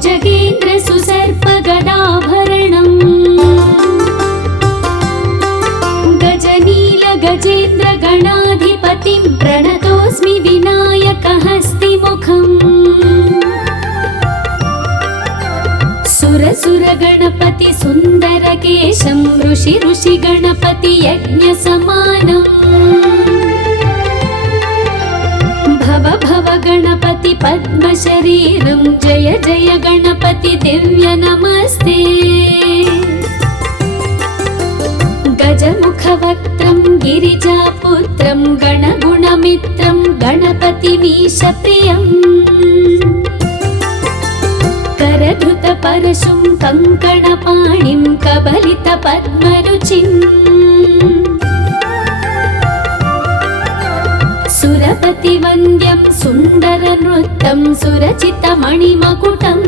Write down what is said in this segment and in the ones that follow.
भुजगेन्द्र सुसर्पगदाभरणम् गजनील गजेन्द्र गणाधिपतिं प्रणतोऽस्मि विनायकहस्तिमुखम् सुर गणपति सुन्दरकेशं ऋषि गणपति यज्ञसमानम् भव गणपति पद्मशरीरं जय जय गणपति दिव्य नमस्ते गजमुखवक्त्रं गिरिजापुत्रं गणगुणमित्रं गणपतिमीशप्रियम् करधृतपरशुं कङ्कणपाणिं कबलितपद्मरुचिम् सुरपतिवन्द्यं सुन्दरनृत्यं सुरचितमणिमकुटम्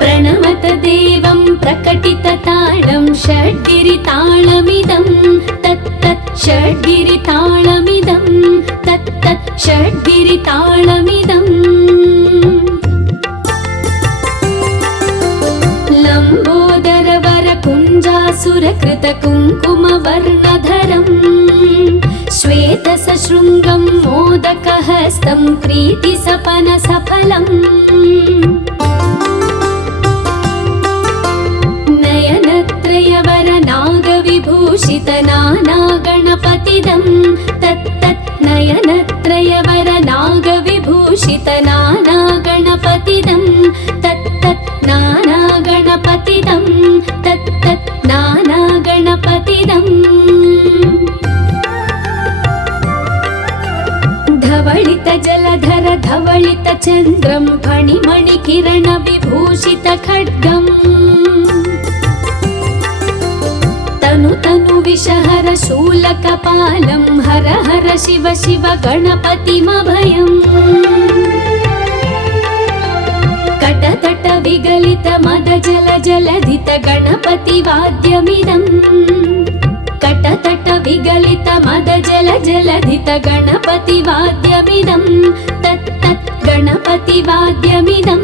प्रणमत देवं प्रकटितताळं षड्गिरिताळमिदं तत्तत् षड्गिरिताळमिदं तत्तत् षड्गिरिताळमिदम् लम्बोदरवरकुञ्जासुरकृतकुङ्कुमवर्णधरम् श्वेतसशृङ्गं मोदकहस्तं प्रीतिसपनसफलम् नयनत्रयवरनागविभूषितनानागणपतिदं तत्तत् नयनत्रयवरनागविभूषितनानागणपतिदं तत्तत् नानागणपतिदं तत्तत् नानागणपतिदम् धवलित जलधर धवलित चन्द्रं फणिमणिकिरण विभूषित खड्गम् तनु विषहर शूलकपालं हर हर शिव शिव गणपतिमभयम् कटतट विगलित मद जल जलधित गणपतिवाद्यमिदम् कटतट विगलित मद जल जलधित गणपतिवाद्यमिदं तत्तत् गणपतिवाद्यमिदं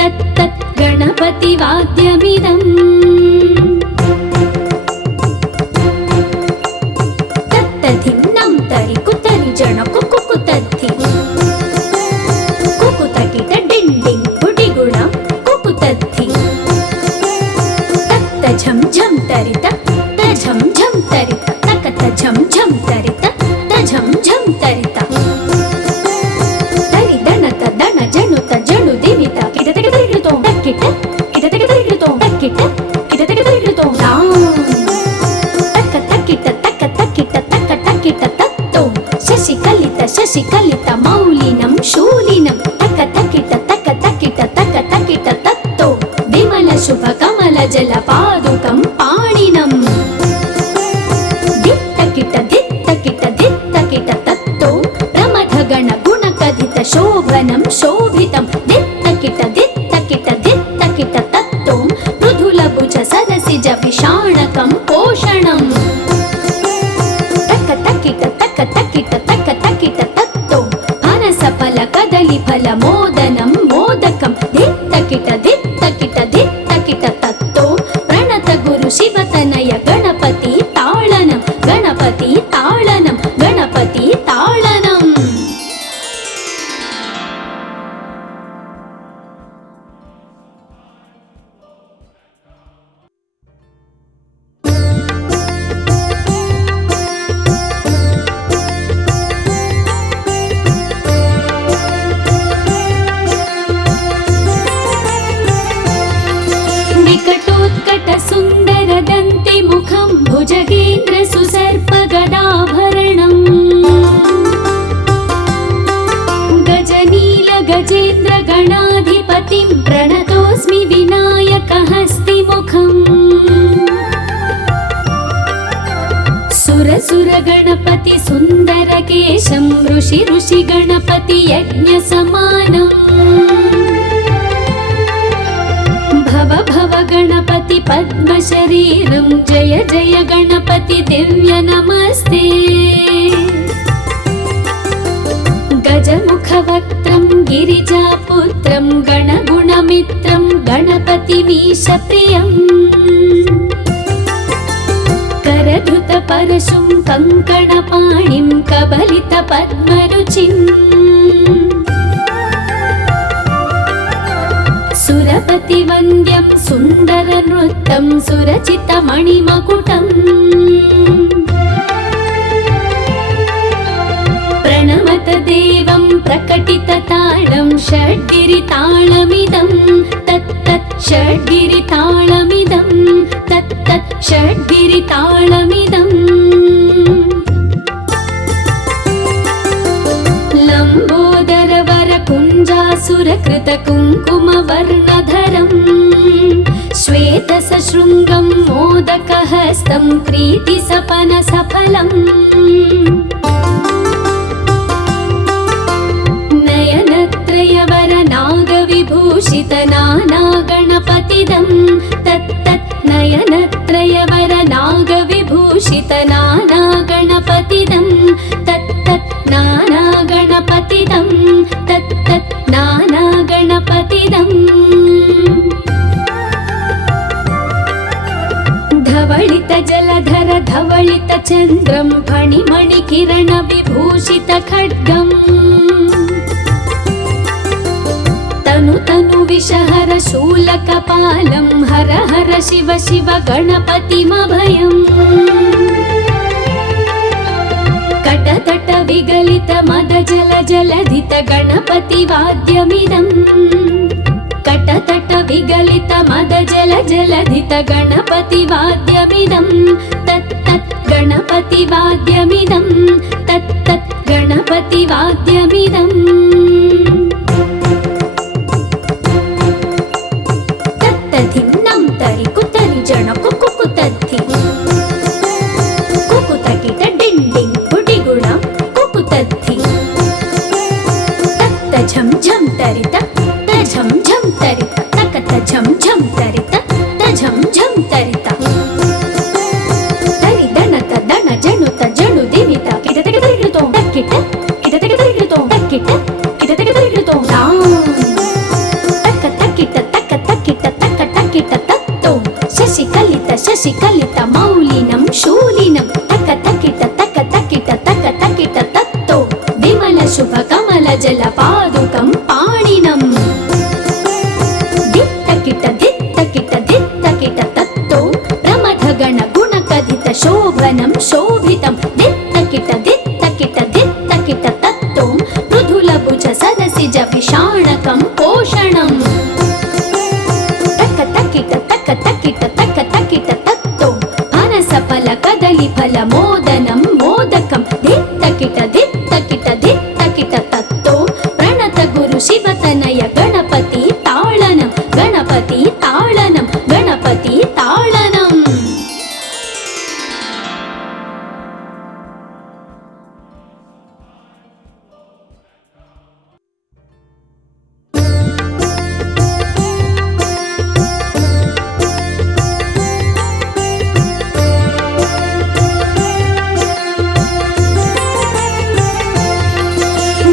तत्तत् गणपतिवाद्यमिदम् तत्तधिं नं तरि कुतरि जन कुकुतद्धि कुकुतकिट डिण्डिं गुडिगुणं कुकुतद्धि तत्त झं झं तरित झं झं तरित तकत झं झं तरित झं झं तरित तरि दणत दण जणुत जणु दिवित किट तक तरितो तक्किट किट तक तरितो तक्किट किट तक तरितो तां तक तक्किट तक तक्किट तक तक्किट तत्तो शशिकलित मौलिनं शूलिनं तक तक्किट तत्तो विमल शुभ कमल जल पादुकं पाणिनं दित्तकिट तत्तो प्रमथगण गुणकथित शोभनं शोभितं दित्तकिट तत्तो मृदुलभुज सरसिज विषाणकं पोषणम् तक्किट तत्तो फनसफल कदलीफल मोदनं मोदकं दित्तकिट तत्तो प्रणत गुरु शिवतनय गणपति ताळनं गणपति ताळनं गणपति ताळनम् विकटोत्कट सुन्दर दन्ति मुखं भुजगेन्द्र सुसर्पगदाभरणम् गजनील गजेन्द्र गणाधिपतिं प्रणतोऽस्मि विनायकहस्तिमुखम् सुर गणपति सुन्दरकेशं ऋषि गणपति यज्ञसमानम् भव गणपति पद्मशरीरं जय जय गणपति दिव्य नमस्ते गजमुखवक्त्रं गजमुखवक्त्रं गणगुणमित्रं गणपतिमीशप्रियम् करधृतपरशुं कङ्कणपाणिं कबलितपद्मरुचिम् सुरपतिवन्द्यं सुन्दरनृत्यं सुरचितमणिमकुटम् प्रणमत देवं प्रकटितताळं षड्गिरिताळमिदं तत्तत् षड्गिरिताळमिदं तत्तत् षड्गिरिताळमिदम् लम्बोदरवरकुञ्जासुरकृतकुङ्कुमवर्णधरं श्वेतसशृङ्गं मोदकहस्तं प्रीतिसपनसफलम् नयनत्रयवरनागविभूषितनानागणपतिदं तत्तत् नयनत्रयवरनागविभूषितनानागणपतिदं तत्तत् नानागणपतिदं तत्तत् नानागणपतिदम् धवलितजलधर धवलितचन्द्रं फणिमणिकिरणविभूषितखड्गम् तनु विषहर शूलकपालं हर हर शिव शिव गणपतिमभयम् कटतट विगलित मद जल जलधित गणपतिवाद्यमिदम् कटतट विगलित मद जल जलधित गणपतिवाद्यमिदं तत्तत् गणपतिवाद्यमिदं तत्तत् गणपतिवाद्यमिदम् तत्तधिन्नं तरि कुतरि जण कुकुतद्धि कुकुतकिट डिण्डिं गुडिगुणं कुकुतद्धि तत्त झं झं तरित झं झं तरित तकत झं झं तरित झं झं तरित तरि दणत दण जणुत जणु दिवित किट तक तरिगितो तक्किट किट तक तरिगितो तक्किट किट तक तरिगितो तां तक तक्किट तक तक्किट तक तक्किट तत्तो शशिकलित मौलिनं शूलिनं तक तक्किट तत्तो विमल शुभ कमल जल पादुकं पाणिनं दित्तकिट तत्तो प्रमथगण गुणकथित शोभनं शोभितं दित्तकिट तत्तो मृदुलभुज सदसिज विषाणकं पोषणम् तक्किट तत्तो फनसफल कदलीफल मोदनं मोदकं दित्तकिट तत्तो प्रणत गुरु शिवतनय गणपति ताळनं गणपति ताळनं गणपति ताळनम्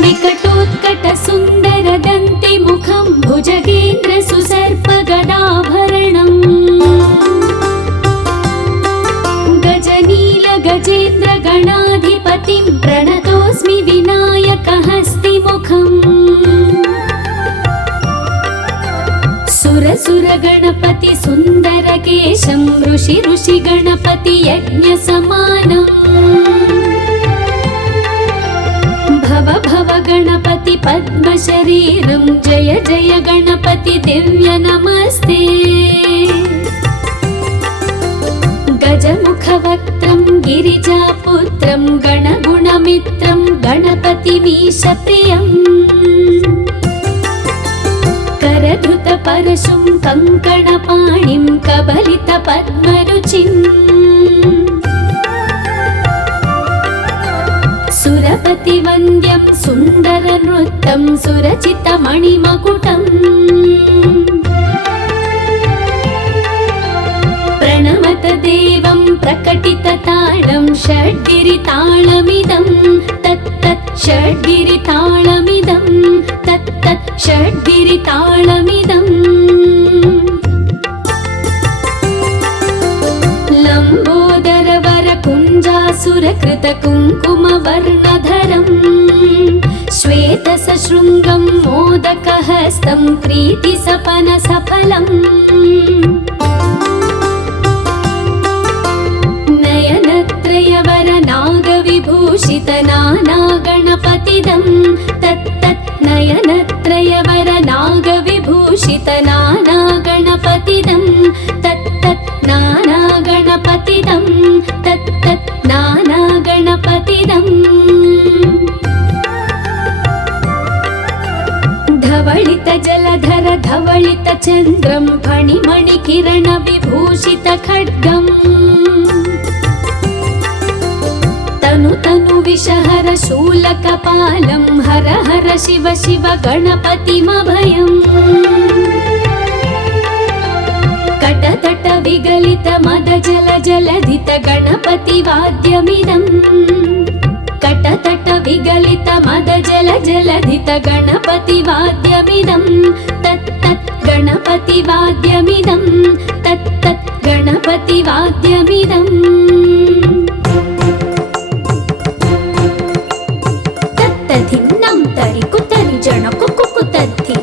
विकटोत्कट सुन्दर दन्ति मुखं भुजगेन्द्र सुसर्पगदाभरणम् गजनील गजेन्द्र गणाधिपतिं प्रणतोऽस्मि विनायकहस्तिमुखम् सुर गणपति सुन्दर केशं ऋषि गणपति यज्ञसमानम् भव गणपति पद्मशरीरं जय जय गणपति दिव्य नमस्ते गजमुखवक्त्रं गिरिजापुत्रं गणगुणमित्रं गणपतिमीशप्रियम् करधृतपरशुं कङ्कणपाणिं कबलितपद्मरुचिम् सुरपतिवन्द्यं सुन्दरनृत्यं सुरचितमणिमकुटम् प्रणमत देवं प्रकटितताळं षड्गिरिताळमिदं तत्तत् षड्गिरिताळमिदं तत्तत् षड्गिरिताळमिदम् ताळमिदम् लम्बोदरवरकुञ्जासुरकृत कुङ्कुमवर्णधरम् श्वेतसशृङ्गं मोदकहस्तं प्रीतिसपनसफलम् नयनत्रयवरनागविभूषित नानागणपतिदं तत्तत् नयनत्रयवरनागविभूषित नानागणपतिदं तत्तत् नानागणपतिदं तत्तत् नानागणपतिदम् धवलित जलधर धवलित चन्द्रं फणिमणिकिरण विभूषित खड्गम् तनु तनु विषहर शूलकपालं हर हर शिव शिव गणपतिमभयम् कटतट विगलित मद जल जलधित गणपति वाद्यमिदम् कटतट विगलित मद जल जलधित गणपति वाद्यमिदं तत्तत् गणपति वाद्यमिदं तत्तत् गणपति वाद्यमिदम् तत्तधिन्नं तरि कुतरि जन कुकुतद्धि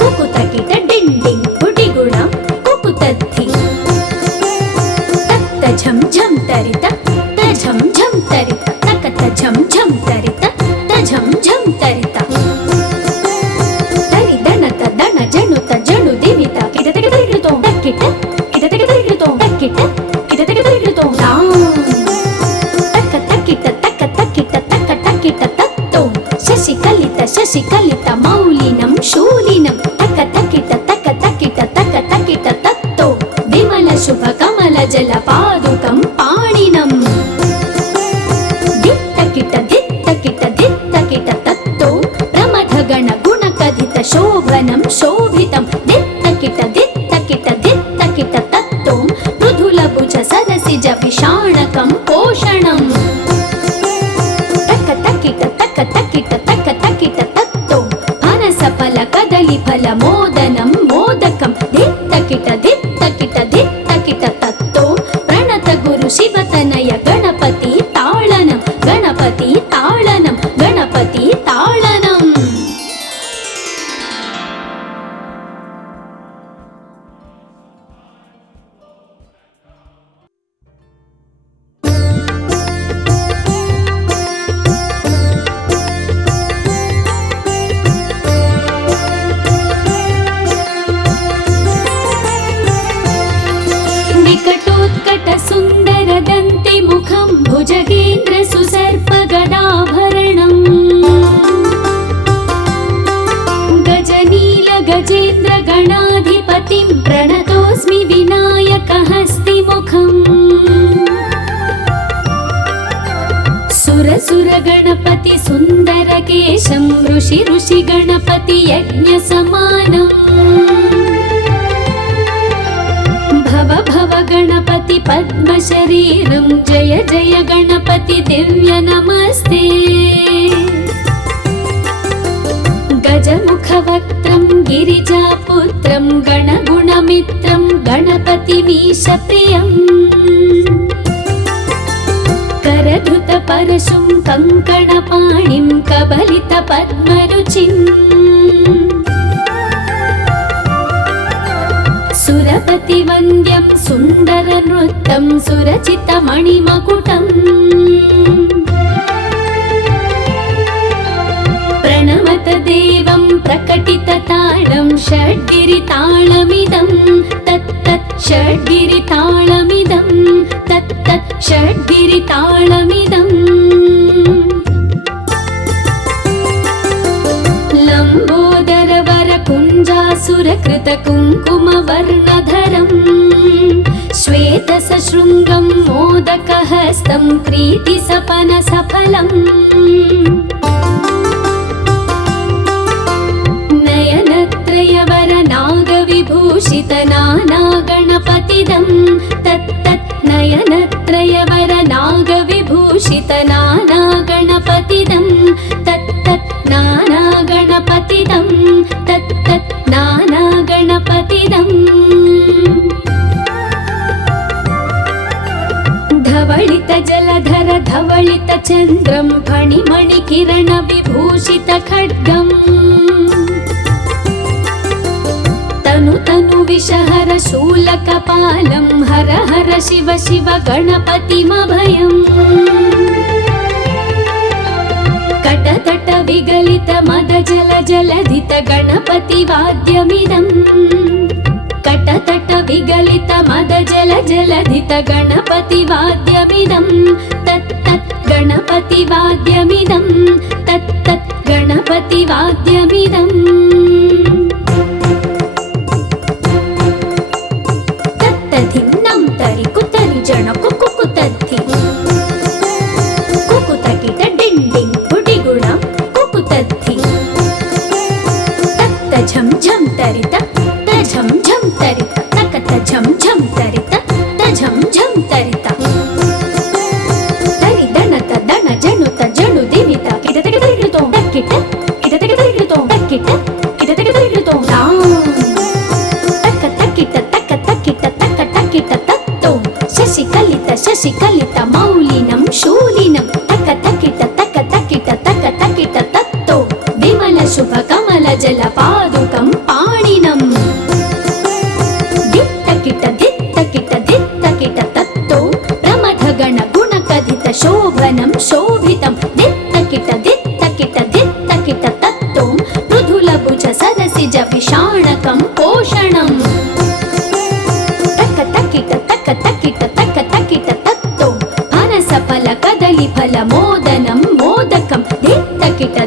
कुकुतकिट डिण्डिं गुडिगुणं कुकुतद्धि तत्त झं झं तरित झं झं तरित तकत झं झं तरित झं झं तरित तरि दणत दण जणुत जणु दिवित किट तक तरिकृतो तक्किट किट तक तरिकृतो तक्किट किट तक तरिकृतो तक तक्किट तक तक्किट तक तक्किट तत्तो शशिकलित मौलिनं शूलिनं तक तक्किट तत्तो विमल शुभ कमल जल पादुकं पाणिनम् दित्तकिट तत्तो प्रमथगण गुणकथित शोभनं शोभितं दित्तकिट तत्तो मृदुलभुज सरसिज विषाणकं पोषणम् तक्किट तत्तो फनसफल कदलीफल मोदनं मोदकं दित्तकिट तत्तो प्रणत गुरु शिवतनय गणपति ताळनं गणपति ताळनं गणपति ताळनम् विकटोत्कट सुन्दर दन्ति मुखं भुजगेन्द्र सुसर्प गदाभरणम् गजनील गजेन्द्र गणाधिपतिं प्रणतोऽस्मि विनायक हस्तिमुखम् सुर गणपति सुन्दर केशं ऋषि गणपति यज्ञ समानम् भव गणपति पद्म शरीरं जय जय गणपति दिव्य नमस्ते गजमुख वक्त्रं गिरिजापुत्रं गणगुणमित्रं गणपतिमीश प्रियम् करधृत परशुं कङ्कणपाणिं कबलित पद्मरुचिम् सुरपति वन्द्यं सुन्दर नृत्यं सुरचित मणिमकुटम् प्रणमत देवं प्रकटित ताळं षड्गिरिताळमिदं तत्तत् षड्गिरिताळमिदं तत्तत् षड्गिरिताळमिदम् लम्बोदरवरकुञ्जासुरकृत कुङ्कुमवर्णधरम् श्वेतसशृङ्गं मोदकहस्तं प्रीतिसपनसफलम् नयनत्रयवरनागविभूषित नानागणपतिदं तत्तत् नयनत्रयवरनागविभूषित नानागणपतिदं तत्तत् नानागणपतिदं धवलितचन्द्रं फणिमणिकिरणविभूषितखड्गम् तनु विषहर शूलकपालं हर हर शिव शिव गणपतिमभयम् कटतट विगलित मद जल जलधित गणपतिवाद्यमिदम् कटतट विगलित मद जल जलधित गणपतिवाद्यमिदम् तत् तत् गणपतिवाद्यमिदम् तत् तत् गणपतिवाद्यमिदम् तत्तधिन्नं तरि कुतरि जन कुकुतद्धि कुकुतकिट डिण्डिं गुडिगुणं कुकुतद्धि तत्त झं झं तरित झं झं तरित तकत झं झं तरित झं झं तरित तरि दणत दण जणुत जणु दिवित किटतक तरिगितो तक्किट किटतक तरिगितो तक्किट किटतक तरिगितो तक्क तक्किट तक्क तक्किट तक्क तक्किट तत्तो शशिकलित मौलिनं शूलिनं तक्क तक्किट तक्क तक्किट तक्क तक्किट तत्तो विमल शुभ कमल जल पादुकं पाणिनं दित्तकिट तत्तो प्रमथ गण गुण कथित शोभनं शोभितं दित्तकिट तत्तो मृदुल भुज सरसिज विषाणकं पोषणं तक्क तक्किट तत्तो फनस फल कदली फल मोदनं मोदकं दित्तकिट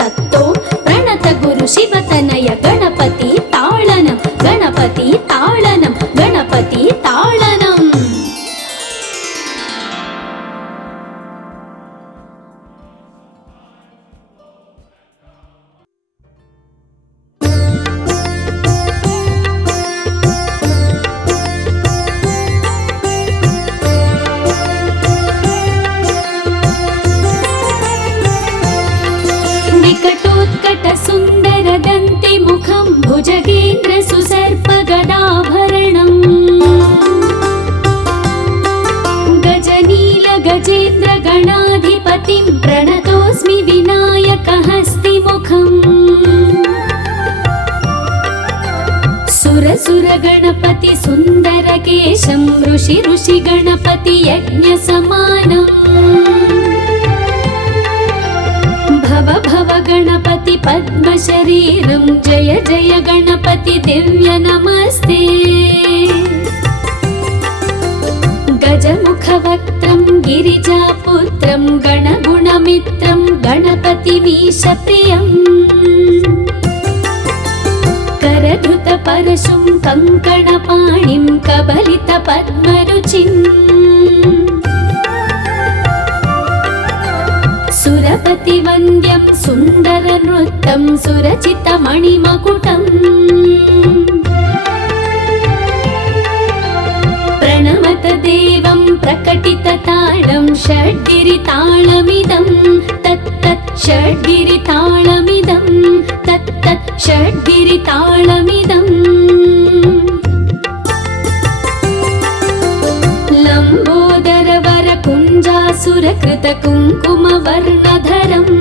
तत्तो प्रणत गुरु शिवतनय गणपति ताळनं गणपति ताळनं गणपति ताळनं विकटोत्कट सुन्दर दन्ति मुखं भुजगेन्द्र सुसर्प गदाभरणम् गजनील गजेन्द्र गणाधिपतिं प्रणतोऽस्मि विनायकहस्तिमुखम् सुर गणपति सुन्दर केशं ऋषि गणपति यज्ञ समानम् भव गणपति पद्म शरीरं जय जय गणपति दिव्य नमस्ते गजमुख वक्त्रं गिरिजापुत्रं गणगुणमित्रं गणपतिमीश प्रियम् करधृत परशुं कङ्कणपाणिं कबलित पद्मरुचिम् सुरपति वन्द्यं सुन्दर नृत्यं सुरचित मणिमकुटम् प्रणमत देवं प्रकटित ताळं षड्गिरिताळमिदं तत्तत् षड्गिरिताळमिदं तत्तत् षड्गिरिताळमिदम् लम्बोदर वर कुञ्जासुरकृत कुङ्कुमवर्णधरम्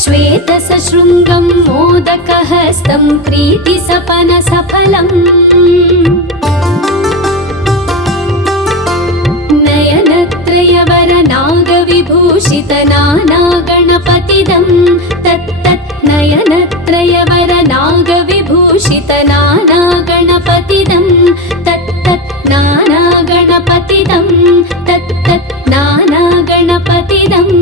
श्वेत सशृङ्गं मोदकहस्तं प्रीतिसपन सफलम् नयनत्रयवर नागविभूषित नाना गणपतिदं तत्तत् नयनत्रयवर नागविभूषित नाना गणपतिदं तत्तत् नाना गणपतिदं तत्तत् नाना गणपतिदम्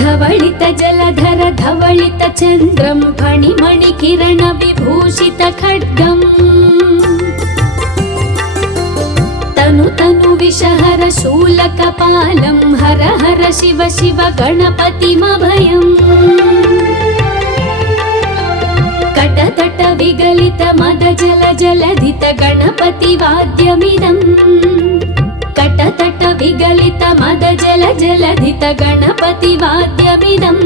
धवलित जलधर धवलित चन्द्रं फणिमणिकिरण विभूषित खड्गम् तनु विषहर शूलकपालं हर हर शिव शिव गणपतिमभयम् कटतट विगलित मद जल जलधित गणपतिवाद्यमिदम् कटतट विगलित मद जल जलधित गणपतिवाद्यमिदम्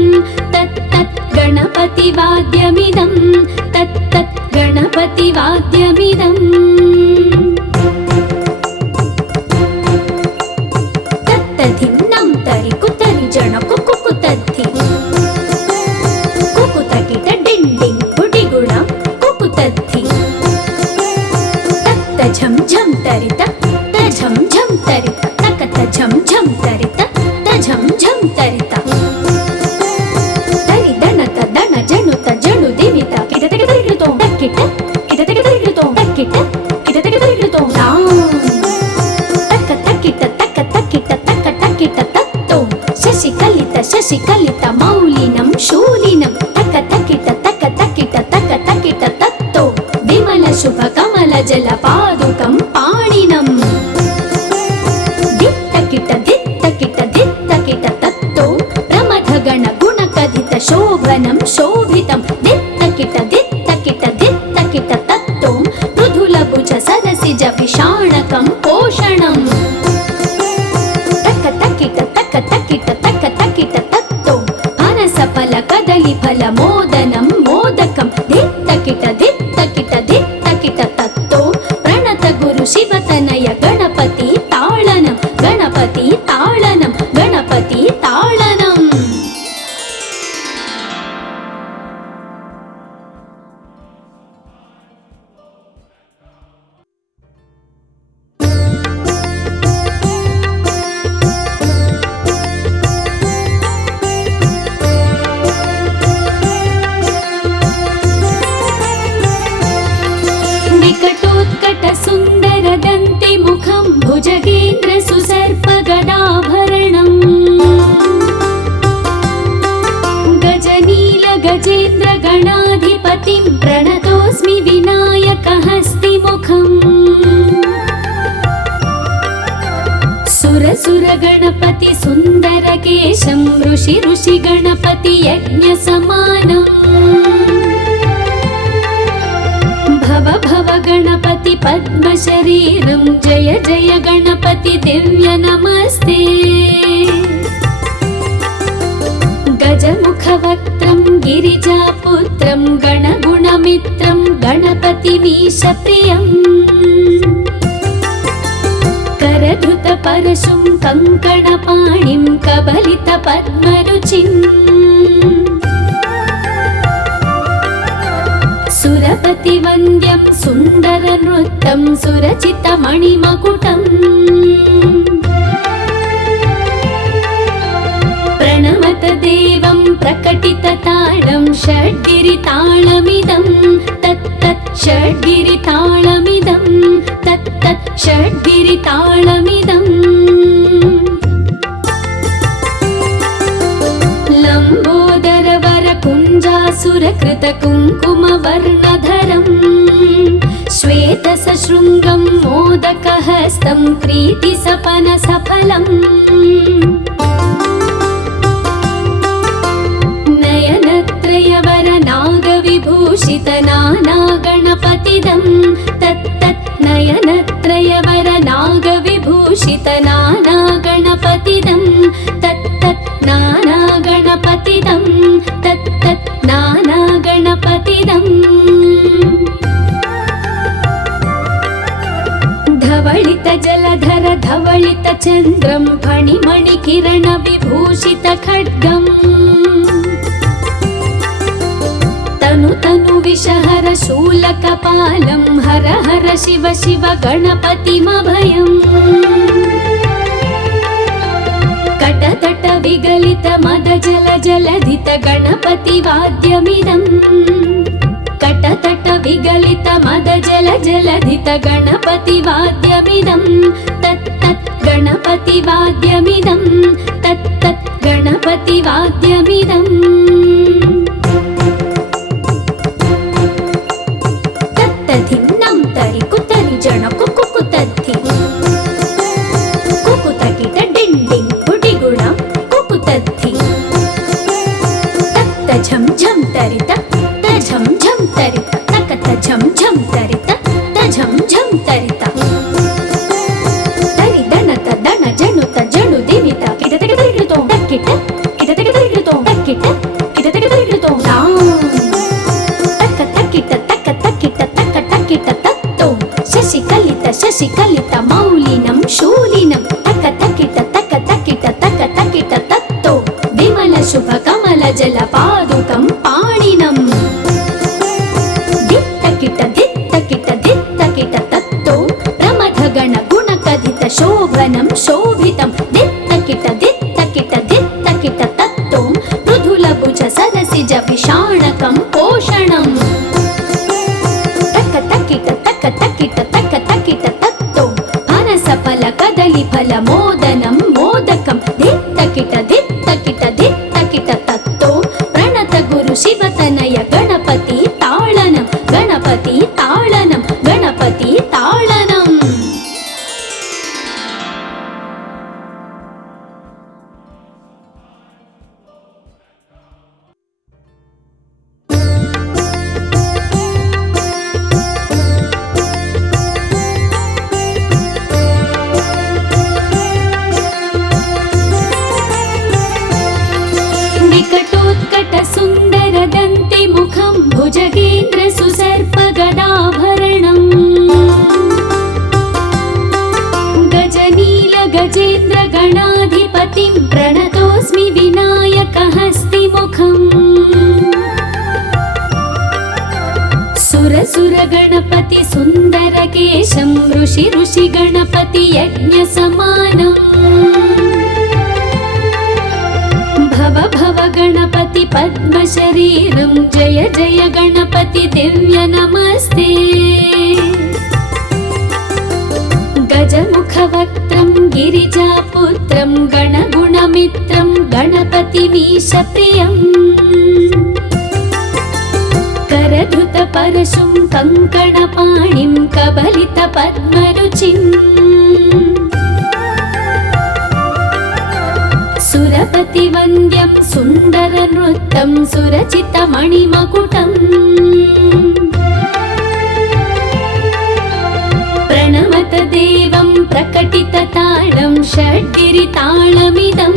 तत् तत् गणपतिवाद्यमिदम् तत् तत् गणपतिवाद्यमिदम् सुर गणपति सुंदर केशं ऋषि ऋषि गणपति यज्ञ समानम् भव भव गणपति पद्म शरीरं जय जय गणपति दिव्य नमस्ते गजमुख वक्त्रं गिरिजापुत्रं गणगुणमित्रं गणपतिमीश प्रियम् करधृत परशुं कंकणपाणिं कबलित पद्मरुचिम् सुरपति वन्द्यं सुन्दर नृत्यं सुरचित मणिमकुटम् प्रणमत देवं प्रकटित ताळं षड्गिरिताळमिदं तत्तत् षड्गिरिताळमिदं तत्तत् षड्गिरिताळमिदम् लम्बोदर वर कुञ्जासुरकृत कुङ्कुमवर्णधरम् श्वेत सशृङ्गं मोदकहस्तं प्रीतिसपन सफलम् नयनत्रयवर नागविभूषित नाना गणपतिदं तत्तत् नयनत्रयवर नागविभूषित नाना गणपतिदं तत्तत् नाना गणपतिदं तत्तत् नाना गणपतिदम् धवलित जलधर धवलित चन्द्रं फणिमणि किरण विभूषित खड्गम् तनु तनु विषहर शूलकपालं हर हर शिव शिव गणपतिमभयम् कटतट विगलित मद जल जलधित गणपति वाद्यमिदम् कटतट विगलित मद जल जलधित गणपति वाद्यमिदं तत्तत् गणपति वाद्यमिदं तत्तत् गणपति वाद्यमिदम् तत्तधिन्नं तरि कुतरि जन कुकुतद्धि कुकुतकिट डिण्डिं गुडिगुणं कुकुतद्धि तत्त झं झं तरित झं झं तरित तकत झं झं तरित झं झं तरित तरि दणत दण जणुत जणु दिवित किटतक तरिगितो तक्किट किटतक तरिगितो तक्किट किटतक तरिगितो तक तक्किट तक तक्किट तक तक्किट तत्तो शशिकलित मौलिनं शूलिनं तक तक्किट तत्तो विमल शुभ कमल जल पादुकं पाणिनम् दित्तकिट तत्तो प्रमथ गण गुण कथित शोभनं शोभितं दित्तकिट तत्तो मृदुल भुज सरसिज विषाणकं पोषणम् तक्किट तत्तो फनस फल कदली फल मोदनं मोदकं दित्तकिट तत्तो प्रणत गुरु शिवतनय गणपति ताळनं गणपति ताळनं गणपति ताळनम् विकटोत्कट सुन्दर दन्ति मुखं भुजगेन्द्र सुसर्प गदाभरणम् गजनील गजेन्द्र गणाधिपतिं प्रणतोऽस्मि विनायकहस्तिमुखम् सुर गणपति सुन्दर केशं ऋषि ऋषि गणपति यज्ञ समानम् भव भव गणपति पद्म शरीरं जय जय गणपति दिव्य नमस्ते गजमुख वक्त्रं गिरिजापुत्रं गणगुणमित्रं गणपतिमीश प्रियम् करधृत परशुं कंकणपाणिं कबलित पद्मरुचिम् सुन्दरनृत्तं सुरचितमणिमकुटम् प्रणमत देवं प्रकटितताळं षड्गिरिताळमिदं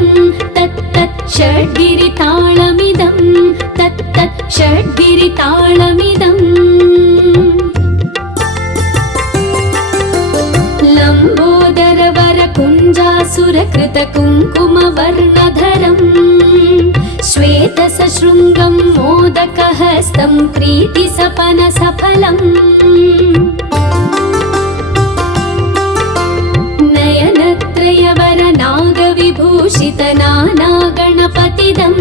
तत्तत् षड्गिरिताळमिदं तत्तत् षड्गिरिताळमिदम् लम्बोदरवरकुञ्जासुरकृतकुङ्कुमवर्णधरम् श्वेतसशृङ्गं मोदकहस्तं प्रीतिसपनसफलम् नयनत्रयवरनागविभूषितनानागणपतिदं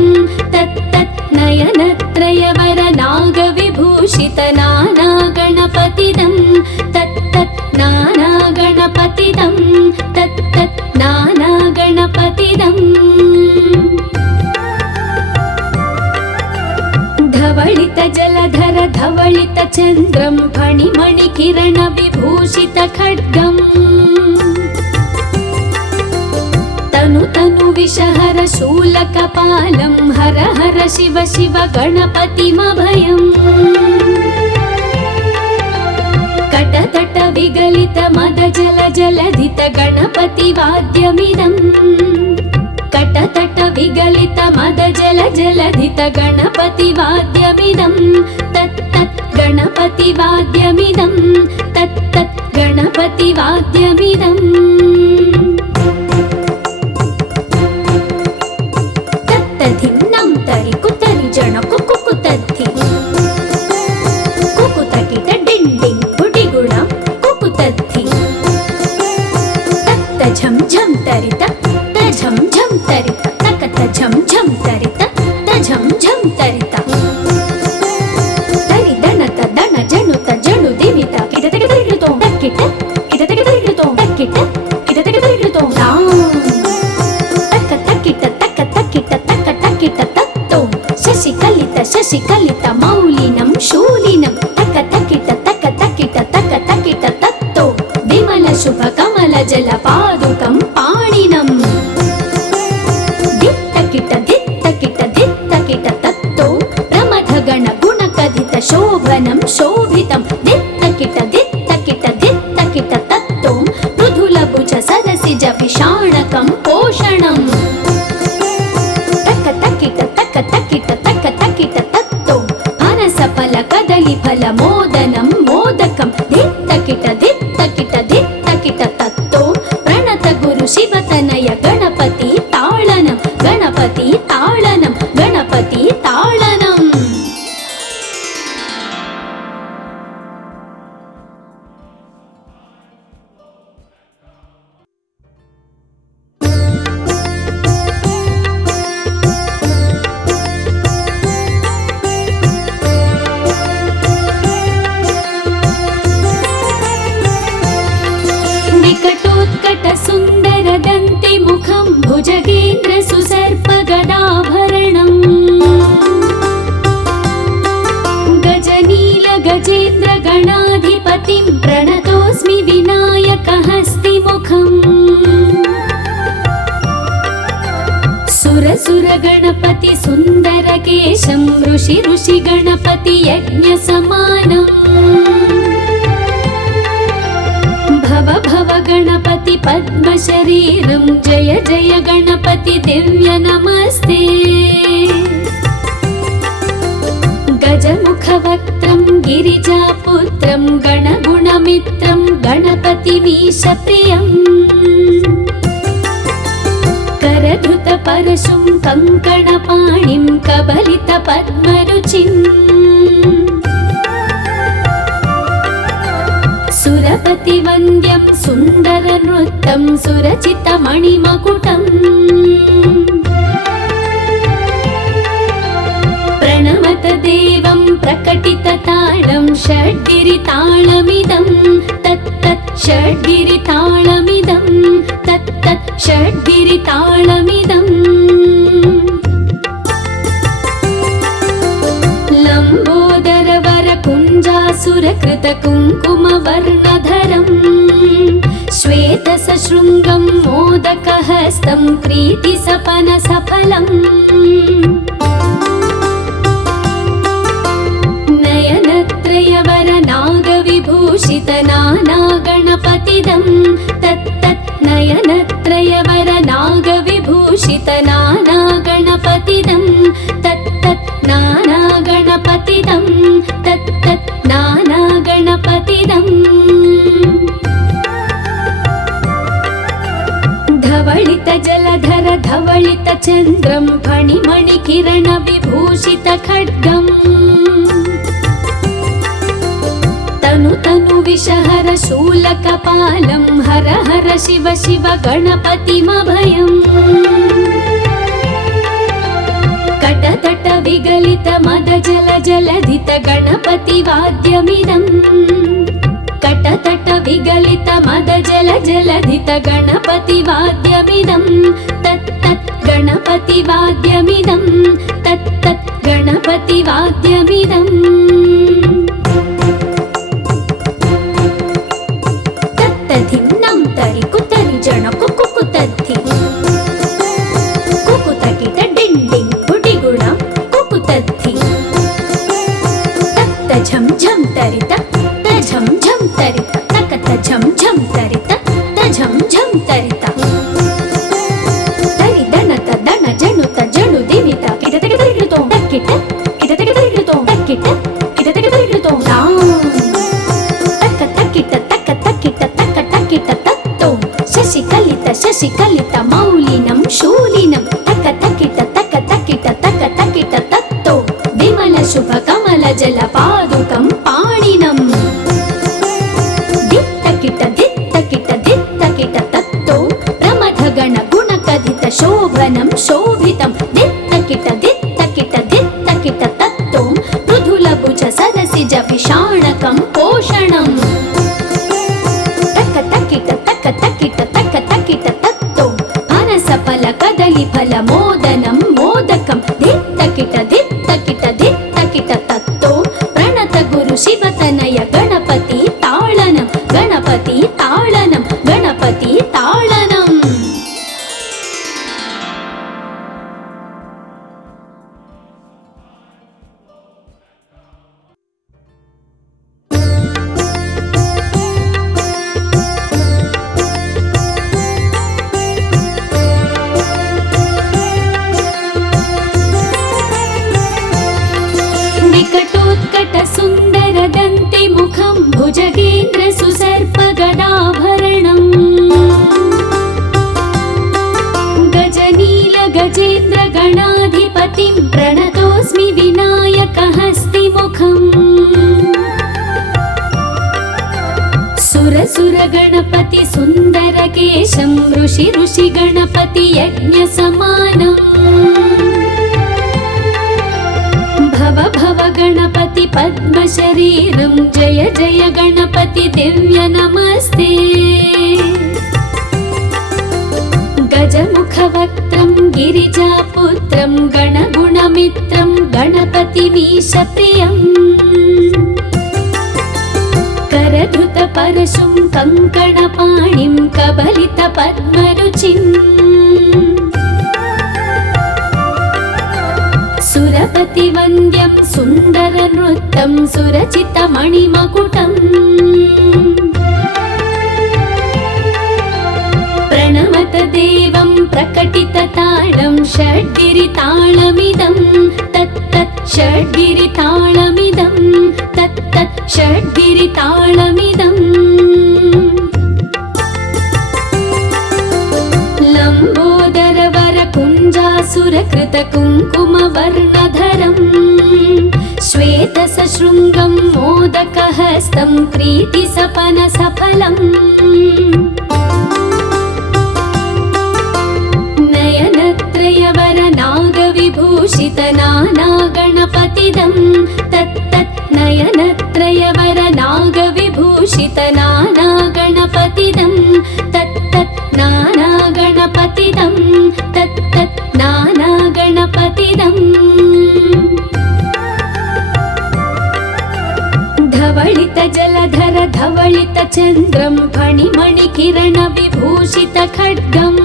तत्तत् नयनत्रयवरनागविभूषितनानागणपतिदं तत्तत् नानागणपतिदं तत्तत् नानागणपतिदम् धवलित जलधर धवलित चन्द्रं फणिमणिकिरण विभूषित खड्गम् तनु तनु विषहर शूलकपालं हर हर शिव शिव गणपतिमभयम् कटतट विगलित मद जल जलधित गणपति वाद्यमिदम् कटतट विगलित मद जल जलधित गणपति वाद्यमिदं तत्तत् गणपति वाद्यमिदं तत्तत् गणपति वाद्यमिदम् तत्तधिन्नं तरि कुतरि जन कुकुतद्धि कुकुतकिट डिण्डिं गुडिगुणं कुकुतद्धि तत्त झं झं तरित झं झं तरित तकत झं झं तरित झं झं तरित तरि दणत दण जणुत जणु दिवित किटतक तरिगितो तक्किट किटतक तरिगितो तक्किट किटतक तरिगितो तक्क तक्किट तक्क तक्किट तक्क तक्किट तत्तो शशिकलित मौलिनं शूलिनं तक्क तक्किट तक्क तक्किट तक्क तक्किट तत्तो विमल शुभ कमल जल पादुकं पाणिनम् शोभनं शोभितं दित्तकिट दित्तकिट दित्तकिट तत्तो मृदुलभुज सरसिज विषाणकं पोषणम् तक्क तक्किट तक्क तक्किट तक्क तक्किट तत्तो फनसफल कदलीफल मोदनं मोदकं दित्तकिट दित्तकिट दित्तकिट तत्तो प्रणत गुरु शिवतनय गणपति ताळनं गणपति ताळनं गणपति ताळनम् सुन्दरदन्तिमुखं भुजगेन्द्र सुसर्पगदाभरणम् गजनील गजेन्द्र गणाधिपतिं प्रणतोऽस्मि विनायकहस्तिमुखम् सुरसुर गणपति सुन्दरकेशं ऋषि ऋषि गणपति यज्ञसमानम् भव भव गणपति पद्मशरीरं जय जय गणपति दिव्य नमस्ते गजमुखवक्त्रं गिरिजापुत्रं गणगुणमित्रं गणपतिमीशप्रियम् करधृतपरशुं कङ्कणपाणिं कबलितपद्मरुचिम् सुरपतिवन्द्यं सुन्दरनृत्तं सुरचितमणिमकुटम् प्रणमत देवं प्रकटितताळं षड्गिरिताळमिदं तत्तत् षड्गिरिताळमिदं तत्तत् षड्गिरिताळमिदम् लम्बोदरवरकुञ्जासुरकृतकुङ्कुमवर्णधरम् श्वेतसशृङ्गं मोदकहस्तं प्रीतिसपनसफलम् नयनत्रयवर नागविभूषित नाना गणपतिदं तत्तत् नाना गणपतिदं तत्तत् नाना गणपतिदम् धवलित जलधर धवलित चन्द्रं फणिमणि किरण विभूषित खड्गम् तनु तनु विषहर शूलकपालं हर हर शिव शिव गणपतिमभयम् कटतट विगलित मद जल जलधित गणपति वाद्यमिदम् कटतट विगलित मद जल जलधित गणपति वाद्यमिदं तत्तत् गणपति वाद्यमिदं तत्तत् गणपति वाद्यमिदम् तत्तधिन्नं तरि कुतरि जन कुकुतद्धि कुकुतकिट डिण्डिं गुडिगुणं कुकुतद्धि तत्त झं झं तरित झं झं तरित तकत झं झं तरित झं झं तरित तरि दणत दण जणुत जणु दिवित किटतक तरिगिडुतो तक्किट किटतक तरिगिडुतो तक्किट किटतक तरिगिडुतो तक्क तक्किट तक्क तक्किट तक्क तक्किट तत्तो शशिकलित मौलिनं शूलिनं तक्क तक्किट तत्तो विमल शुभ कमल जल पादुकं पाणिनम् तत्तो प्रमथ गण गुण कथित शोभनं शोभितं दित्तकिट तत्तो मृदुल भुज सरसिज विषाणकं पोषणम् तक्क तक्किट तत्तो फनस फल कदली फल मोदनं मोदकं दित्तकिट तत्तो प्रणत गुरु शिवतनय गणपति ताळनं गणपति ताळनं गणपति ताळनम् विकटोत्कट सुन्दर दन्ति मुखं भुजगेन्द्र सुसर्प गदाभरणम् गजनील गजेन्द्र गणाधिपतिं प्रणतोऽस्मि विनायक हस्तिमुखम् सुर गणपति सुन्दर केशं ऋषि गणपति यज्ञ समानम् भव गणपति पद्म शरीरं जय जय गणपति दिव्य नमस्ते गजमुख वक्त्रं गिरिजापुत्रं गणगुणमित्रं गणपतिमीश प्रियम् करधृत परशुं कङ्कणपाणिं कबलित पद्मरुचिम् सुरपति वन्द्यं सुन्दर नृत्यं सुरचित मणिमकुटम् प्रणमत देवं प्रकटित ताळं षड्गिरिताळमिदं तत्तत् षड्गिरिताळमिदं तत्तत् षड्गिरिताळमिदम् लम्बोदर वर कुञ्जासुरकृत कुङ्कुम वर्णधरम् श्वेत सशृङ्गं मोदकहस्तं प्रीति सपन सफलम् नयनत्रयवर नागविभूषित नाना गणपतिदं तत्तत् नयनत्रयवर नागविभूषित नाना गणपतिदं तत्तत् नाना गणपतिदं तत्तत् नाना गणपतिदम् धवलित जलधर धवलित चन्द्रं फणिमणि किरण विभूषित खड्गम्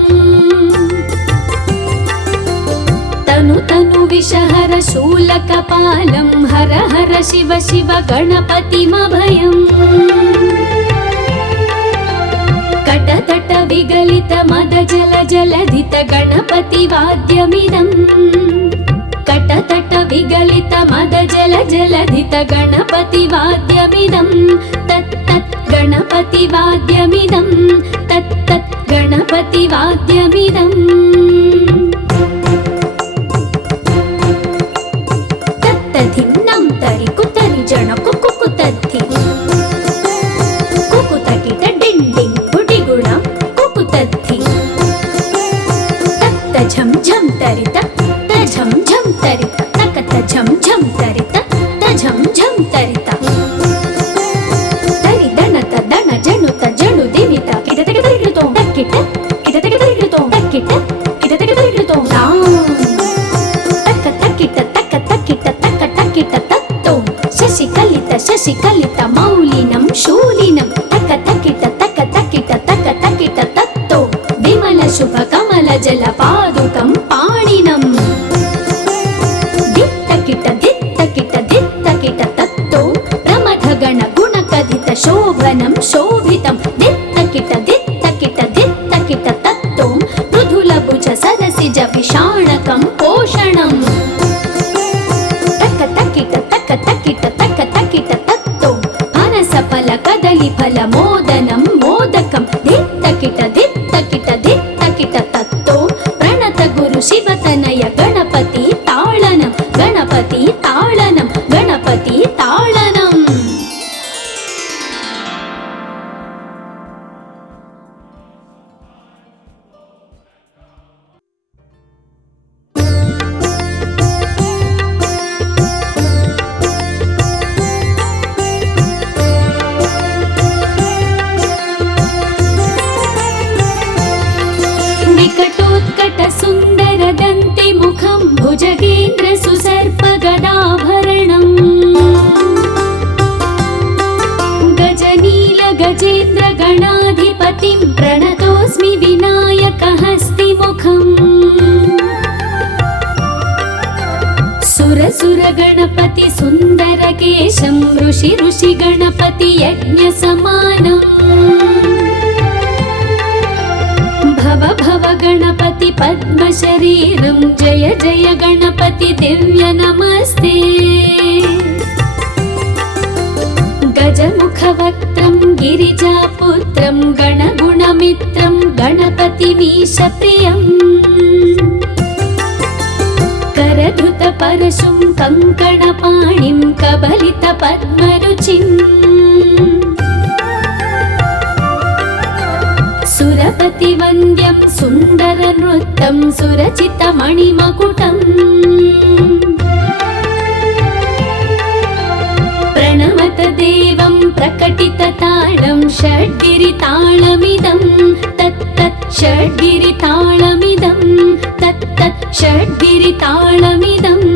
तनु तनु विषहर शूलकपालं हर हर शिव शिव गणपतिमभयम् कट कटतट विगलित मद जल जलधित गणपति वाद्यमिदम् कटतट विगलित मद जल जलधित गणपति वाद्यमिदम् तत् तत् गणपति वाद्यमिदम् तत् तत् गणपति वाद्यमिदम् तत्तधिन्नं तरि कुतरि जण कुकुतद्धि कुकुतकिट डिण्डिं गुडिगुणं कुकुतद्धि तत्त झं झं तरित तझं झं तरित तकत झं झं तरित तझं झं तरित तरि दणत दण जणुत जणु दिवित किटतक तरिगिडतो तक्किट किटतक तरिगिडतो तक्किट किटतक तरिगिडतो तक्क तक्किट तक्क तक्किट तक्क तक्किट तत्तो शशिकलित मौलिनं शूलिनं तक्क तक्किट तत्तो विमल शुभ कमल जल पादुकं पाणिनं दित्तकिट तत्तो प्रमथ गण गुण कथित शोभनं शोभितं दित्तकिट तत्तो मृदुल भुज सरसिज विषाणकं पोषणं तक्क तक्किट तत्तो फनस फल कदली फल मोदनं मोदकं दित्तकिट तत्तो प्रणत गुरु शिवतनय गणपति ताळनं गणपति ताळनं विकटोत्कट सुन्दर दन्ति मुखं भुजगेन्द्र सुसर्प गदाभरणं गजनील गजेन्द्र गणाधिपतिं प्रणतोऽस्मि विनायक हस्तिमुखम् सुर गणपति सुन्दर केशं ऋषि गणपति यज्ञ समानम् भव गणपति पद्म शरीरं जय जय गणपति दिव्य नमस्ते गजमुख वक्त्रं गिरिजापुत्रं गणगुणमित्रं गणपतिमीश प्रियम् करधृत परशुं कङ्कणपाणिं कबलित पद्मरुचिम् सुरपति वन्द्यं सुन्दर नृत्यं सुरचित मणिमकुटम् प्रणमत देवं प्रकटित ताळं षड्गिरिताळमिदं तत्तत् षड्गिरिताळमिदं तत्तत् षड्गिरिताळमिदम्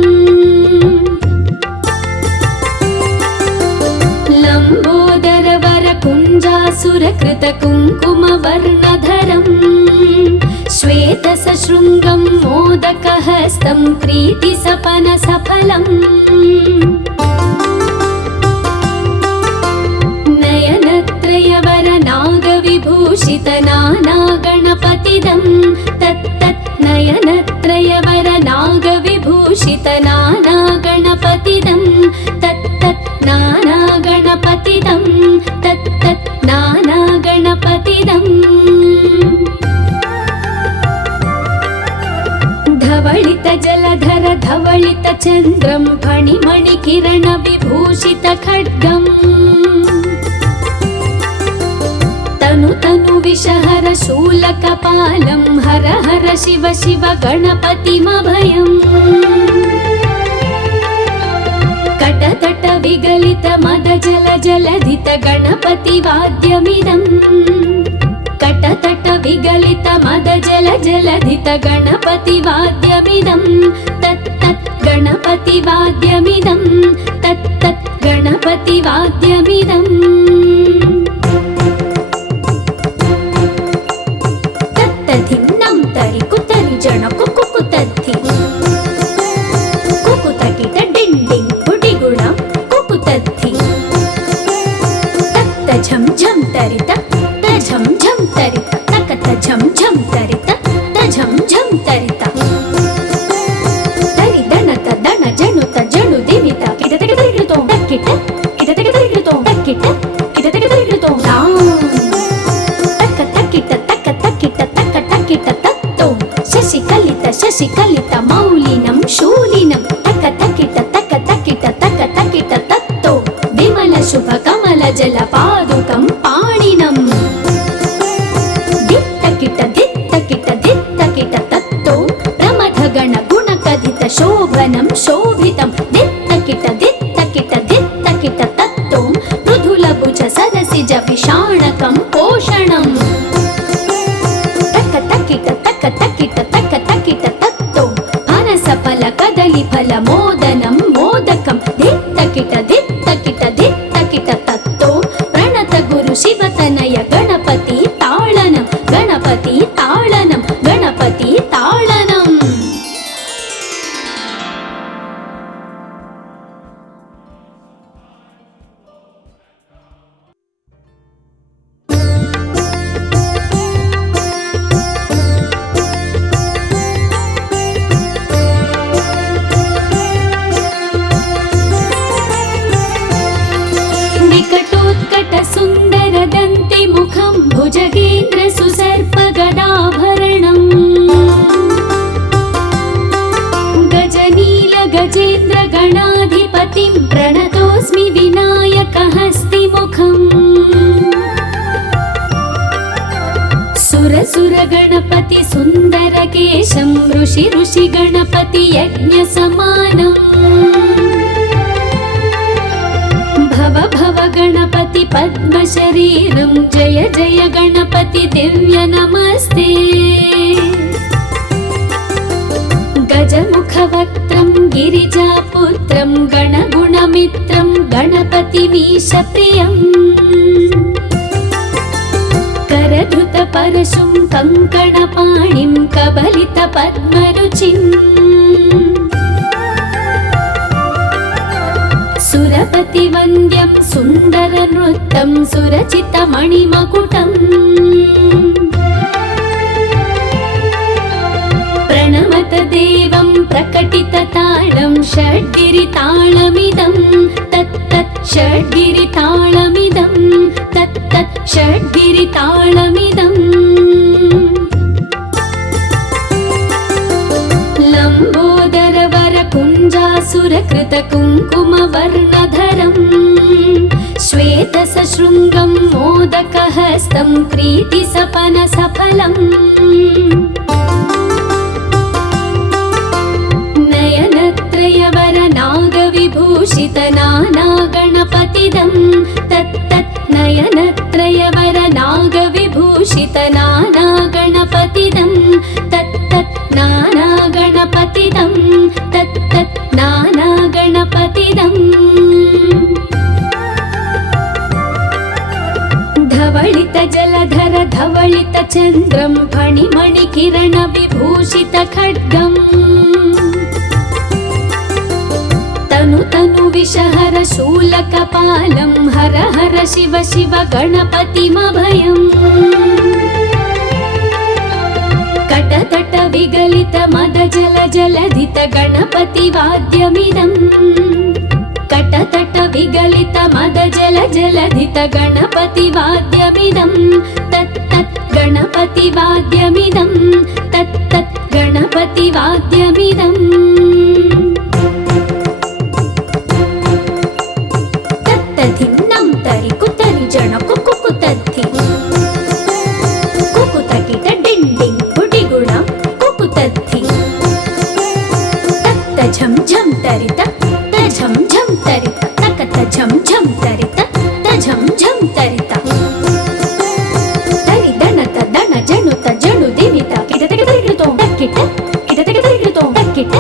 लम्बोदर वर कुञ्जासुरकृत कुङ्कुमवर्णधरम् श्वेत सशृङ्गं मोदकहस्तं प्रीतिसपन सफलम् नयनत्रयवर नागविभूषित नाना गणपतिदं तत्तत् नयनत्रयवर नागविभूषित नाना गणपतिदं तत्तत् नाना गणपतिदं तत्तत् नाना गणपतिदम् धवलित जलधर धवलित चन्द्रं फणिमणि किरण विभूषित खड्गम् तनु विषहर शूलकपालं हर हर शिव शिव गणपतिमभयम् कटतट विगलित मद जल जलधित गणपति वाद्यमिदम् कटतट विगलित मद जल जलधित गणपति वाद्यमिदम् तत् तत् गणपति वाद्यमिदम् तत् तत् गणपति वाद्यमिदम् तत्तधिन्नं तरि कुतरि जण कुकुतद्धि कुकुतकिट डिण्डिं गुडिगुणं कुकुतद्धि तत्त झं झं तरित तझं झं तरित శశికలిత మౌలినం శూలినం తక తకిట తక తకిట తక తకిట తత్తో విమల శుభ కమల జల పాదుకం పాణినం దిత్తకిట దిత్తకిట దిత్తకిట తత్తో ప్రమథ గణ గుణ కథిత శోభనం శోభితం దిత్తకిట దిత్తకిట దిత్తకిట తత్తో మృదుల భుజ సరసిజ విషాణకం పోషణం తక తకిట తక తకిట తక తకిట తత్తో పనస ఫల కదలి ఫల మోదనం మోదకం దిత్తకిట దిత్తకిట దిత్తకిట తత్తో ప్రణత గురు శివతనయ గణపతి తాళనం గణపతి తాళనం గణపతి తాళనం. వికటోత్కట సుందర దంతి ముఖం భుజగేంద్ర సుసర్ప గదాభరణం గజనీల గజేంద్ర గణాధిపతిం ప్రణతోస్మి వినాయక హస్తి ముఖం సురసుర గణపతి సుందర కేశం ఋషి ఋషి గణపతి యజ్ఞ సమానం భవ భవ గణపతి పద్మ శరీరం జయ జయ గణపతి దివ్య నమస్తే గజముఖ వక్త్రం గిరిజాపుత్రం గణగుణమిత్రం గణపతిమీశ ప్రియం करधृत परशुं कंकणपाणिं कबलित पद्मरुचिम् सुरपति वन्द्यं सुन्दर नृत्यं सुरचित मणिमकुटम् प्रणमत देवं प्रकटित ताळं षड्गिरिताळमिदं तत्तत् षड्गिरिताळमिदं तत्तत् षड्गिरिताळमिदम् लम्बोदर वर कुञ्जासुरकृत कुङ्कुमवर्णधरम् श्वेत सशृङ्गं मोदकहस्तं प्रीतिसपन सफलम् नयनत्रयवर नागविभूषित नाना गणपतिदं तत्तत् नयनत्रयवर नागविभूषित नाना गणपतिदं तत्तत् नाना गणपतिदं तत्तत् नाना गणपतिदम् धवलित जलधर धवलित चन्द्रं फणिमणि किरण विभूषित खड्गम् तनु तनु विषहर शूलकपालं हर हर शिव शिव गणपतिमभयम् कटतट विगलित मद जल जलधित गणपति वाद्यमिदम् कटतट विगलित मद जल जलधित गणपति वाद्यमिदं तत्तत् गणपति वाद्यमिदं तत्तत् गणपति वाद्यमिदम् तत्तधिन्नं तरि कुतरि जन कुकुतद्धि कुकुतकिट डिण्डिं गुडिगुणं कुकुतद्धि तत्त झं झं तरित झं झं तरित तकत झं झं तरित झं झं तरित तरि दणत दण जणुत जणु दिवित किटतक तरिकृतो तक्किट किटतक तरिकृतो तक्किट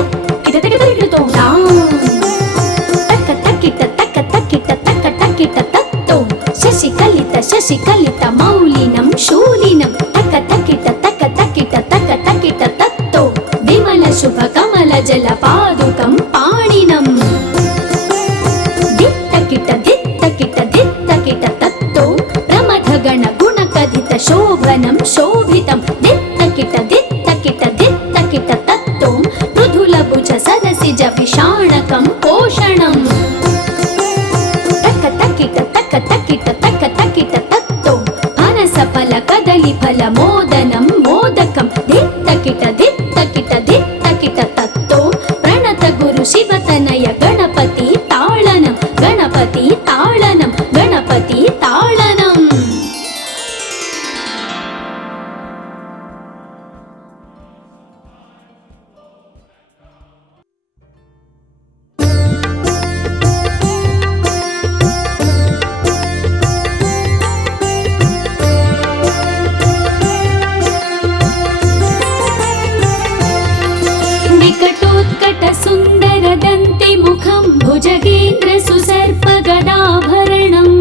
मुखं भुजगेन्द्र सुसर्पगदाभरणम्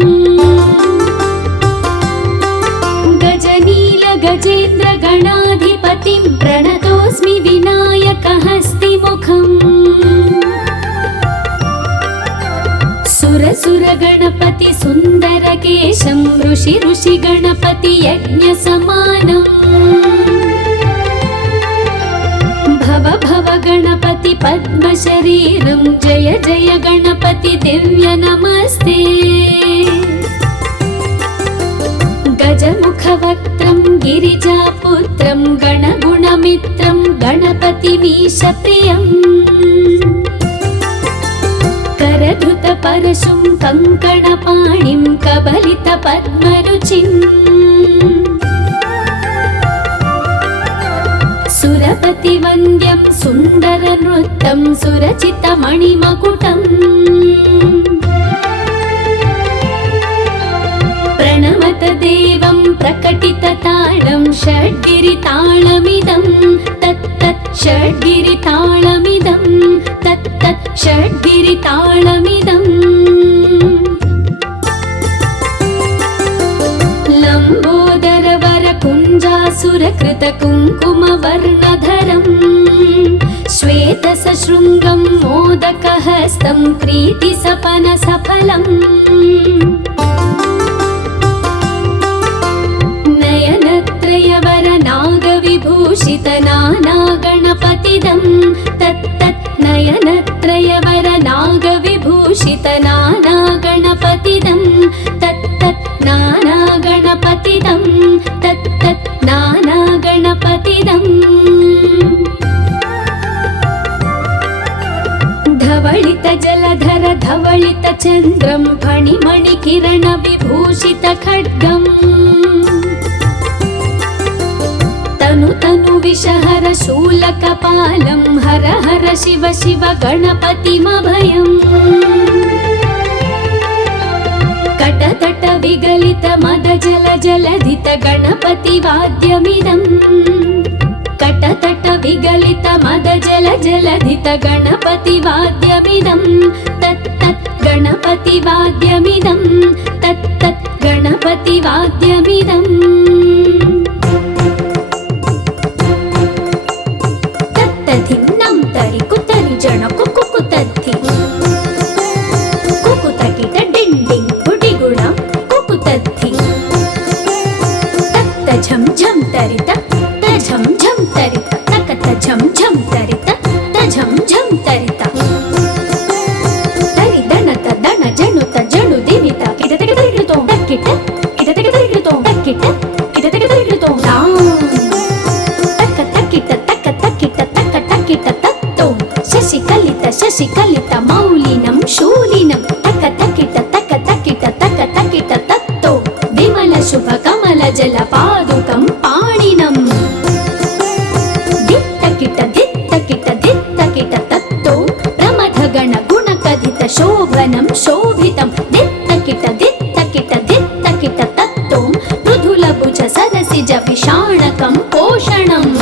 गजनील गजेन्द्र गणाधिपतिं प्रणतोऽस्मि विनायकहस्तिमुखम् सुर गणपति सुन्दर केशं ऋषि गणपति यज्ञ समानम् भव गणपति पद्म शरीरं जय जय गणपति दिव्य नमस्ते गजमुखवक्त्रं गिरिजापुत्रं गणगुणमित्रं गणपतिमीशप्रियम् करधृत परशुं कङ्कणपाणिं कबलित पद्मरुचिम् सुरपतिवन्द्यं सुन्दरनृत्यं सुरचितमणिमकुटम् प्रणमत देवं प्रकटितताळं षड्गिरिताळमिदं तत्तत् षड्गिरिताळमिदं तत्तत् षड्गिरिताळमिदम् लम्बोदरवरकुञ्जासुरकृतकुङ्कुमवर्णधरम् श्वेतसशृङ्गं मोदकहस्तं प्रीतिसपनसफलम् नयनत्रयवरनागविभूषितनानागणपतिदं तत्तत् नयनत्रयवरनागविभूषितनानागणपतिदं तत्तत् नानागणपतिदं तत्तत् नानागणपतिदम् धवलित जलधर धवलित चन्द्रं फणिमणिकिरण विभूषित खड्गम् तनु विषहर शूलकपालं हर हर शिव शिव गणपतिमभयम् कटतट विगलित मद जल जलधित गणपति वाद्यमिदम् कटतट विगलित मद जल जलधित गणपति वाद्यमिदम् तत्तत् गणपति वाद्यमिदं तत्तत् गणपति वाद्यमिदम् तत्तधिन्नं तरि कुतरि जन कुकुतद्धि कुकुतकिट डिण्डिं गुडिगुणं कुकुतद्धि तत्त झं झं तरित झं झं तरित तकत झं झं तरित झं झं तरित तरि दणत दण जणुत जणु दिवित किटतक तरिकृतो तक्किट किटतक तरिकृतो तक्किट किटतक तरिकृतो तक्क तक्किट तक्क तक्किट तक्क तक्किट तत्तो शशिकलित मौलिनं शूलिनं तक्क तक्किट तक्क तक्किट तक्क तक्किट तत्तो विमल शुभ कमल जल पादुकं पाणिनम् दित्तकिट तत्तो प्रमथ गण गुणकथित शोभनं शोभितं दित्तकिट तत्तो मृदुलभुज सरसिज विषाणकं पोषणम्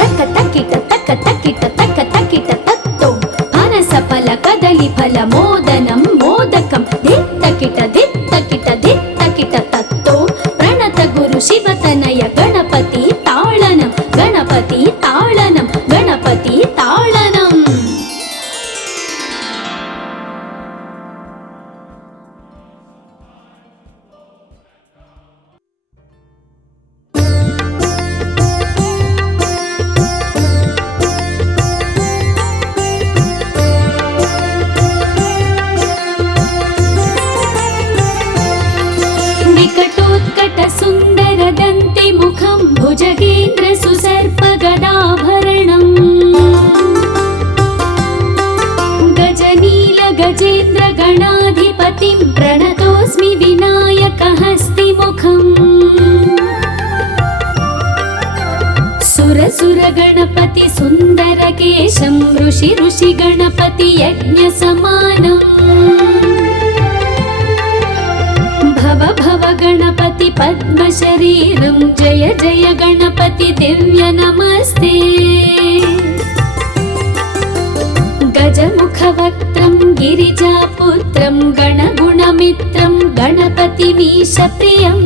तक्क तक्किट तत्तो फनसफल कदलीफल मोदनं मोदकं दित्तकिट तत्तो प्रणत गुरु शिवतनय गणपति ताळनं गणपति ताळनं गणपति ताळनम् विकटोत्कट सुन्दर दन्ति मुखं भुजगेन्द्र सुसर्पगदाभरणम् गजनील गजेन्द्र गणाधिपतिं प्रणतोऽस्मि विनायकहस्तिमुखम् सुर गणपति सुन्दर केशं ऋषि गणपति यज्ञ समानम् भव गणपति पद्म शरीरं जय जय गणपति दिव्य नमस्ते गज गिरिजापुत्रं गणगुणमित्रं गणपतिमीशप्रियम्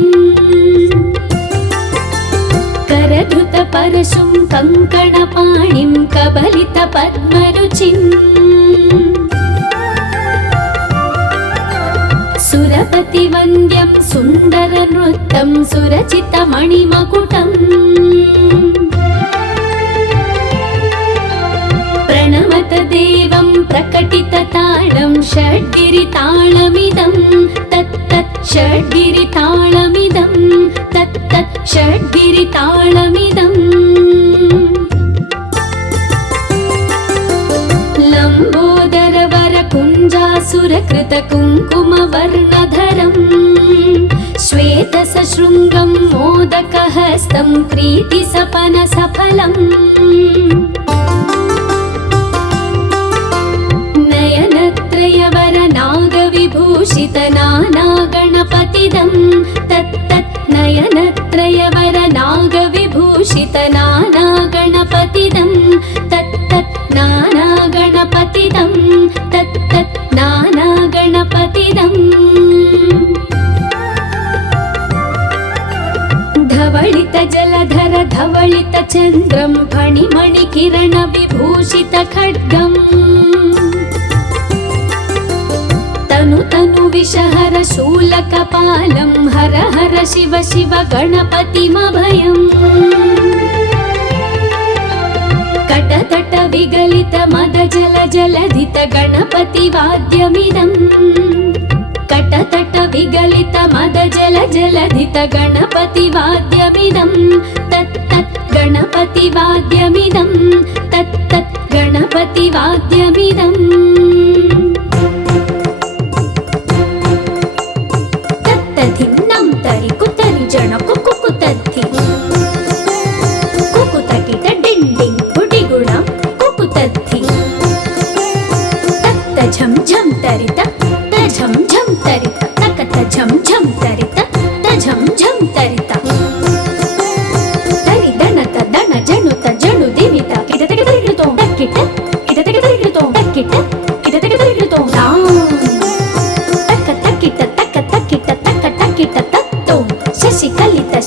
करधृतपरशुं कङ्कणपाणिं कबलितपद्मरुचिम् सुरपतिवन्द्यं सुन्दरनृत्तं सुरचितमणिमकुटम् प्रणमत देवं प्रकटितताळं षड्गिरिताळमिदं तत्तत् षड्गिरिताळमिदं तत्तत् षड्गिरिताळमिदम् लम्बोदरवरकुञ्जासुरकृतकुङ्कुमवर्णधरम् श्वेतसशृङ्गं मोदकहस्तं प्रीतिसपनसफलम् नयनत्रयवरनागविभूषितनानागणपतिदं तत्तत् नयनत्रयवरनागविभूषितनानागणपतिदं तत्तत् नानागणपतिदं तत्तत् नानागणपतिदम् धवलितजलधर धवलितचन्द्रं फणिमणिकिरणविभूषितखड्गम् तनु विषहर शूलकपालं हर हर शिव शिव गणपतिमभयम् कटतट विगलित मद जल जलधित गणपतिवाद्यमिदम् कटतट विगलित मद जल जलधित गणपतिवाद्यमिदम् तत्तत् गणपतिवाद्यमिदं तत्तत् गणपतिवाद्यमिदम् तत्तधिन्नं तरि कुतरि जन कुकुतद्धि कुकुतकिट डिण्डिं गुडिगुणं कुकुतद्धि तत्त झं झं तरित तझं झं तरित तकत झं झं तरित तझं झं तरित तरि दणत दण जणुत जणु दिवित किटतक तरिकृतो तक्किट किटतक तरिकृतो तक्किट किटतक तरिकृतो तक्क तक्किट तक्क तक्किट तक्क तक्किट तत्तो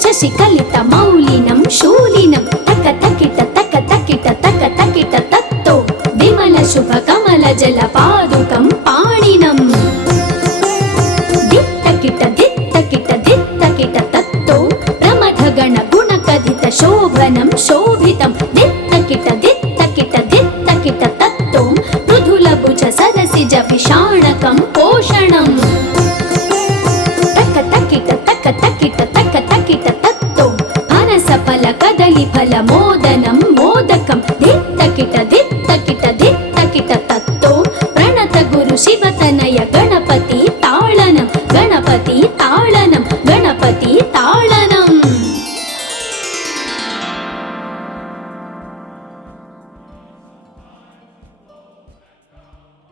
शशिकलित मौलिनं शूलिनं तक्क तक्किट तक्क तक्किट तक्क तक्किट तत्तो विमल शुभ कमल जल पादुकं पाणिनम् दित्तकिट दित्तकिट दित्तकिट तत्तो प्रमथ गण गुणकथित शोभनं शोभितं दित्तकिट दित्तकिट दित्तकिट तत्तो मृदुलभुज सदसिज विषाणकं पोषणम् तक्क तक्किट तक्क तक्किट तक्क तक्किट तत्तो फनसफल कदलीफल